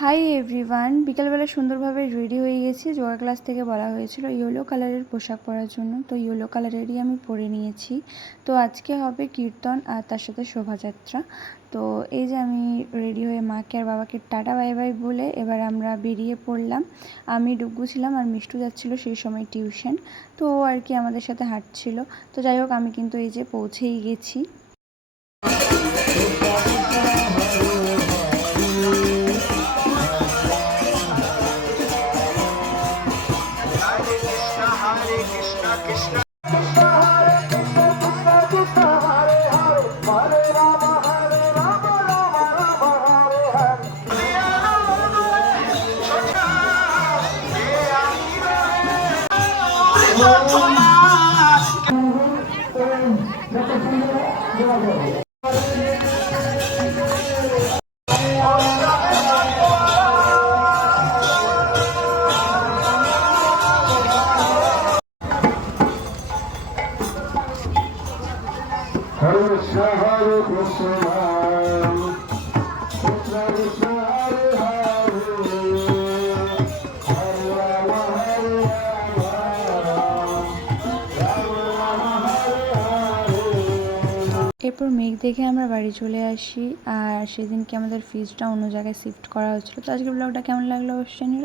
Hi everyone, বিকালবেলা সুন্দরভাবে ready হয়ে গেছি। যোগা ক্লাস থেকে বলা হয়েছিল ইয়েলো কালারের পোশাক পরার জন্য, তো ইয়েলো কালারেরই আমি পরে নিয়েছি। তো আজকে হবে কীর্তন আর তার সাথে শোভাযাত্রা। তো এই যে আমি রেডি হয়ে মাকে আর বাবাকে টাটা বাই বাই বলে এবার আমরা বেরিয়ে পড়লাম। আমি ডুগ্গু ছিলাম আর মিষ্টু যাচ্ছিল সেই সময় টিউশন, তো ও আর কি আমাদের সাথে হাঁটছিল। তো যাই হোক, আমি কিন্তু এই যে পৌঁছেই গেছি। Hare Krishna, Hare Krishna, Krishna Krishna, Hare Hare, Hare Rama, Hare Rama, Rama Rama, Hare Hare। এরপর মেঘ দেখে আমরা বাড়ি চলে আসি। আর সেদিনকে আমাদের ফিজটা অন্য জায়গায় শিফট করা হচ্ছিলো। তো আজকের ব্লগটা কেমন লাগলো অবশ্যই জানিও।